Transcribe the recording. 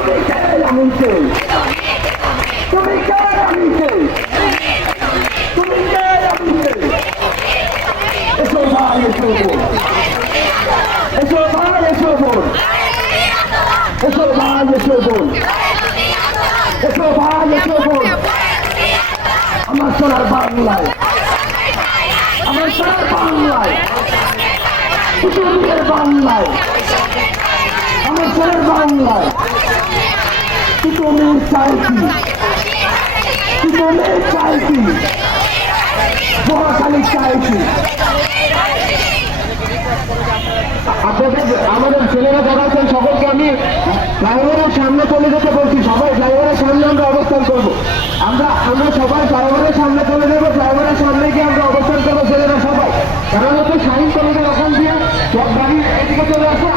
তুমি কে আমি কে, তুমি কে আমি কে, তুমি কে আমি কে। এসো ভাই এসো বোন, এসো ভাই এসো বোন, এসো ভাই এসো বোন, এসো ভাই এসো বোন। আমার সোনার বাংলায়, আমার সোনার বাংলায়, কুতুবের বাংলায়, আমার সোনার বাংলায় কুতুবের চাইছি, কুতুবের চাইছি, মহাখালী চাইছি। আপনাদের আমাদের ছেলেরা যারা আছেন সকলকে আমি ফ্লাইওভারের সামনে চলে যেতে বলছি। সবাই ফ্লাইওভারের সামনে আমরা অবস্থান করবো। আমরা সবাই ফ্লাইওভারের সামনে চলে যাবো। ফ্লাইওভারের সামনে গিয়ে আমরা অবস্থান করবো ছেলেরা সবাই। কারণ হচ্ছে শাহিন কলেজের ওখান দিয়ে গাড়ি এদিকে চলে আসবো।